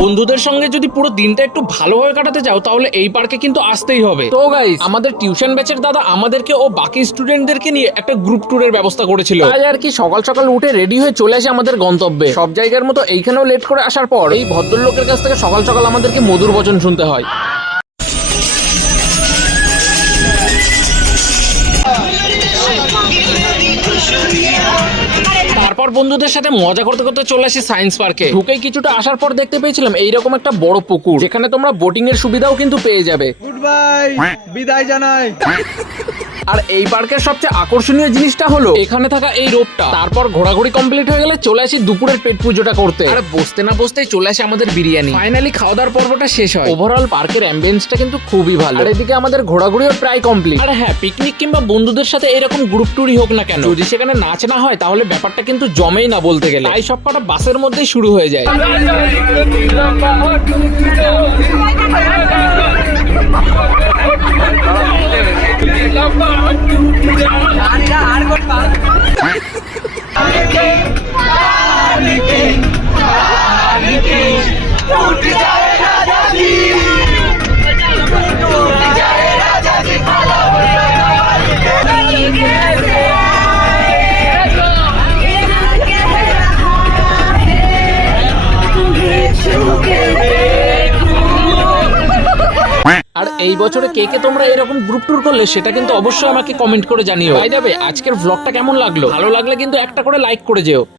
বন্ধুদের সঙ্গে যদি পুরো দিনটা একটু ভালোভাবে কাটাতে চাও তাহলে এই পার্কে কিন্তু আসতেই হবে। তো গাইস, আমাদের টিউশন ব্যাচের দাদা আমাদেরকে ও বাকি স্টুডেন্টদেরকে নিয়ে একটা গ্রুপ ট্যুরের ব্যবস্থা করেছিল। তাই আর কি সকাল সকাল উঠে রেডি হয়ে চলে আসে আমাদের গন্তব্যে। সব জায়গার মতো এইখানেও লেট করে আসার পর এই ভদ্রলোকের কাছ থেকে সকাল সকাল আমাদেরকে মধুর বচন শুনতে হয়। তারপর বন্ধুদের সাথে মজা করতে করতে চলে আসি সায়েন্স পার্কে। ঢুকেই কিছুটা আসার পর দেখতে পেয়েছিলাম এইরকম একটা বড় পুকুর, যেখানে তোমরা বোটিং এর সুবিধাও কিন্তু পেয়ে যাবে। গুড বাই, বিদায় জানাই। আর এই পার্কের সবচেয়ে আকর্ষণীয় জিনিসটা হলো এখানে থাকা এই রোপটা। তারপর ঘোরাঘুরি কমপ্লিট হয়ে গেলে চলে আসি দুপুরের পেট পুজোটা করতে। আর বসতে না বসতেই চলে আসে আমাদের বিরিয়ানি। ফাইনালি খাওয়া দাওয়ার পর্বটা শেষ হয়। ওভারঅল পার্কের অ্যাম্বিয়েন্সটা কিন্তু খুবই ভালো। আর এদিকে আমাদের ঘোরাঘুরিও প্রায় কমপ্লিট। আর হ্যাঁ, পিকনিক কিংবা বন্ধুদের সাথে এরকম গ্রুপ ট্যুরই হোক না কেন, যদি সেখানে নাচ না হয় তাহলে ব্যাপারটা কিন্তু জমেই না বলতে গেলে। তাই সব কটা বাসের মধ্যেই শুরু হয়ে যায়। আর এই বছরে কে কে তোমরা এরকম গ্রুপ ট্যুর করলে সেটা কিন্তু অবশ্যই আমাকে কমেন্ট করে জানিও। বাই দ্য ওয়ে, আজকের ভ্লগটা কেমন লাগলো? ভালো লাগলে কিন্তু একটা করে লাইক করে যেও।